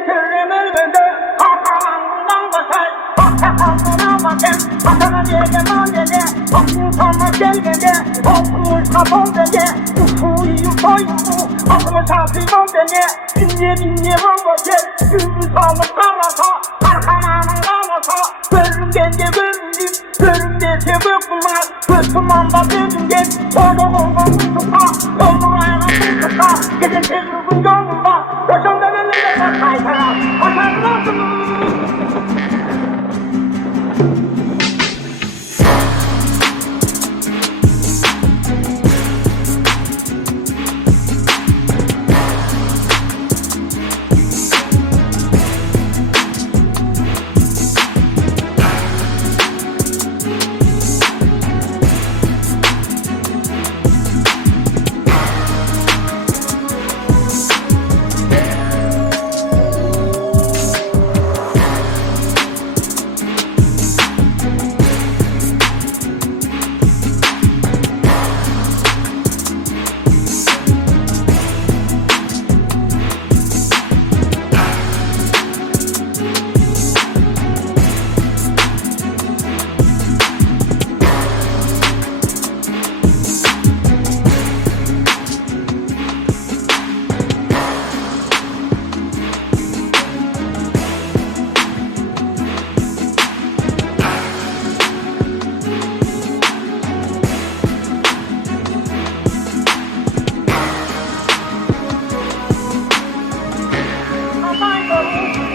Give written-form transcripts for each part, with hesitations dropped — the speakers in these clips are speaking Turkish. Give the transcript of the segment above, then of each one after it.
Deretürüm ölmedi, arkalarından bakar. Bahçe kalkına bakar, atana diyeceğim o dedi. Aklın kalmaz gelmedi, okumuş kapol dedi. Uçuyum soyundu, aklıma çarpıyım o dedi. Dinle bakar, gündüz kalmış kalmasa. Arkalarından bakar, görürüm kendi görürüm. Görürüm dese bıkmaz, gözüm anda dedim gel. Orada olmamı tutar, yolun ayağını tutar. Gidin tez ruhun yolunda, yaşamdan önüne bak kaytara. Başarılasınız.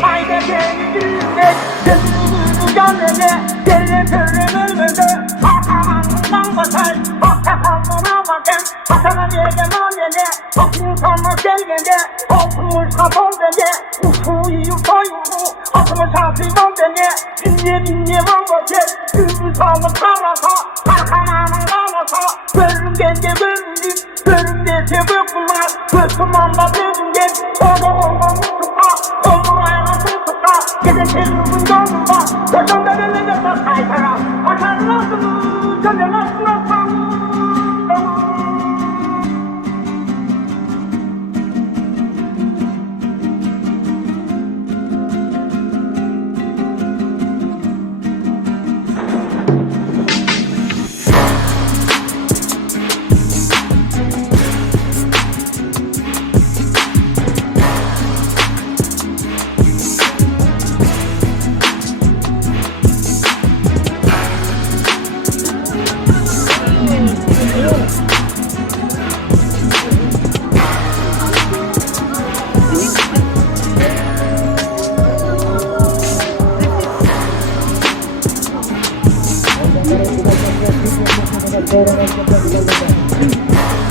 Haydi beni dinle, gözünü canını, deretürüm ölmedi. Arkalarından bakar, bahçe kalkına bakar. Atana diyeceğim o dedi, aklın kalmaz gelmedi. Okumuş kapol dedi, uçuyum soyundu, aklıma çarpıyım o dedi. Dinle bakar, gündüz kalmış kalmasa. Arkalarından bakar, görürüm kendi görürüm. Görürüm dese bıkmaz, gözüm anda dedim gel. Orada olmamı tutar, yolun ayağını tutar. Gidin tez ruhun yolunda, yaşamdan önüne bak kaytara. Başarılasınız, canılasınız. Gracias.